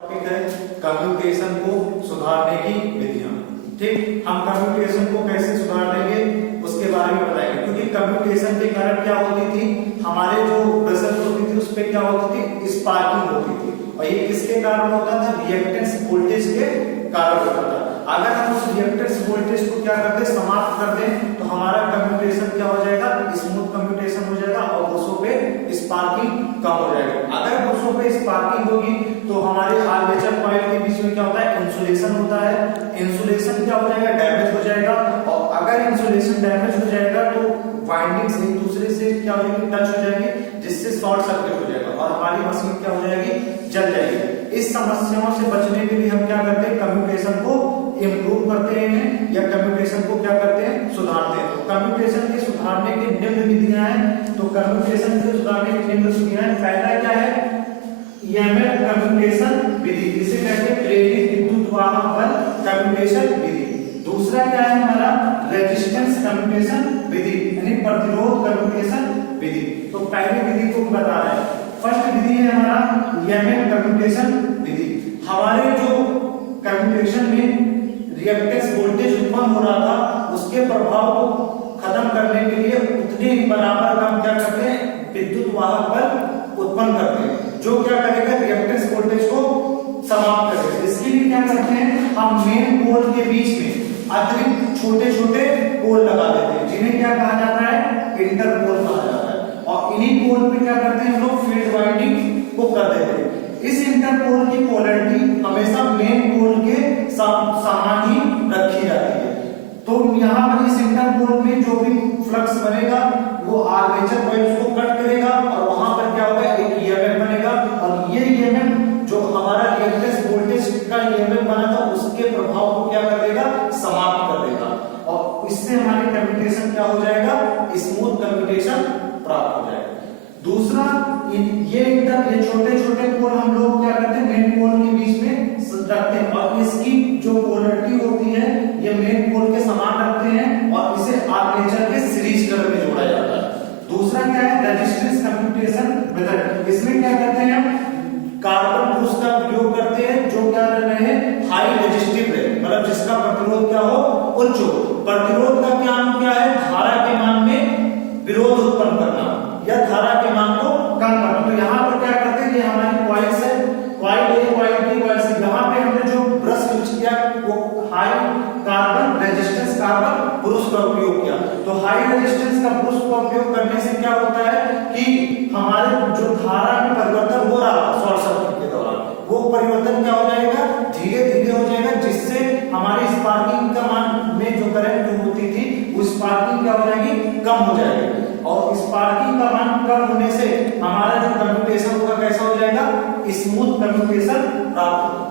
Topic है communication को सुधारने की विधियां। ठीक, हम कम्युनिकेशन को कैसे सुधार देंगे उसके बारे में बताएंगे, क्योंकि कम्युनिकेशन के कारण क्या होती थी, हमारे जो वेसल होती थी उस पे क्या होती थी, स्पार्किंग होती थी। और ये किसके कारण होता था, रिएक्टेंस वोल्टेज के कारण होता था। अगर हम उस रिएक्टेंस वोल्टेज को क्या करते, समाप्त कर दें, तो हमारा कम्युनिकेशन क्या हो जाएगा, स्मूथ कम्युनिकेशन हो जाएगा और बुशों पे स्पार्किंग कम हो जाएगा। अगर बुशों पे स्पार्किंग होगी तो हमारे आर्मेचर कॉइल के बीच में क्या होता है, इंसुलेशन होता है। इंसुलेशन क्या हो जाएगा, डैमेज हो जाएगा। और अगर इंसुलेशन डैमेज हो जाएगा तो वाइंडिंग्स एक दूसरे से क्या हो जाएगी, टच हो जाएगी, जिससे शॉर्ट सर्किट हो जाएगा और हमारी मशीन क्या हो जाएगी, जल जाएगी। इस समस्याओं से बचने के लिए हम क्या करते हैं, कम्युनिकेशन को इम्प्रूव करते हैं या कम्युनिकेशन को क्या करते हैं, सुधारते हैं। तो कम्युनिकेशन के सुधारने की निम्न विधियां हैं। तो कम्युनिकेशन के सुधारने की निम्न विधियां हैं। पहला क्या है, ईएमएफ कम्युनिकेशन विधि, जिसे कहते हैं प्रेरित विद्युत वाहक बल कम्युनिकेशन विधि। दूसरा क्या है हमारा, रेजिस्टेंस कम्युनिकेशन विधि यानी प्रतिरोध कम्युनिकेशन विधि। तो पहली विधि को बता रहे हैं। फर्स्ट विधि है हमारा ईएमएफ कम्युनिकेशन विधि। हमारे जो कम्युनिकेशन में रिएक्टेंस वोल्टेज उत्पन्न हो रहा था उसके प्रभाव को खत्म करने के लिए उतने ही बराबर हम क्या करते हैं, विद्युत वाहक बल उत्पन्न करते हैं, जो क्या करेगा, रिएक्टेंस वोल्टेज को समाप्त करेगा। इसके लिए क्या करते हैं, हम मेन पोल के बीच में अतिरिक्त छोटे छोटे पोल लगा देते हैं, जिन्हें क्या कहा जाता है, इंटरपोल कहा जाता है। और इन्हीं पोल पे क्या करते हैं हम लोग, फील्ड वाइंडिंग को कर देते हैं। इस इंटरपोल की पोलैरिटी हमेशा मेन पोल के समान ही रखी जाती है। तो यहाँ पर इस इंटरपोल में जो भी फ्लक्स बनेगा वो आर्मेचर कॉइल्स को कट करेगा और वहां पर क्या होगा, एक ईएमएफ बनेगा। और ये ईएमएफ जो हमारा रिएक्टेंस वोल्टेज का ईएमएफ बना था उसके प्रभाव को क्या कर देगा, समाप्त कर देगा। और इससे हमारी कम्युनिकेशन क्या हो जाएगा, स्मूथ कम्युनिकेशन प्राप्त हो जाएगा। दूसरा, ये छोटे छोटे पोल हम लोग क्या करते हैं, मेन पोल के बीच में रखते हैं और इसकी जो पोलैरिटी होती है ये मेन पोल के समान रखते हैं और इसे आर्मेचर के सीरीज कलर में जोड़ा जाता है। दूसरा क्या है, रेजिस्टेंस कम्युनिकेशन मेथड। इसमें क्या करते हैं, कार्बन ब्रूस का प्रयोग करते हैं जो क्या रहे, हाई रेजिस्टिव रहे, मतलब जिसका प्रतिरोध क्या हो, उच्च हो। प्रतिरोध का क्या है, धारा के मान में विरोध उत्पन्न करना या धारा के मान को कम करना। तो यहाँ पर क्या करते हैं, ये हमारी कॉइल्स है, कॉइल ए, कॉइल बी, कॉइल सी। यहाँ पे हमने जो ब्रश यूज किया वो high carbon resistance carbon Bruce का उपयोग किया। तो हाई रेजिस्टेंस का ब्रूस का उपयोग करने से क्या होता है कि हमारे जो धारा में परिवर्तन हो रहा है शॉर्ट सर्किट के दौरान, वो परिवर्तन क्या हो जाएगा, धीरे धीरे हो जाएगा, जिससे हमारी स्पार्किंग का मान में जो करंट होती थी वो स्पार्किंग क्या हो जाएगी, कम हो जाएगी। और स्पार्किंग का मान कम होने से हमारा जो कम्युनिकेशन होगा कैसा हो जाएगा, स्मूथ कम्युनिकेशन प्राप्त होगा।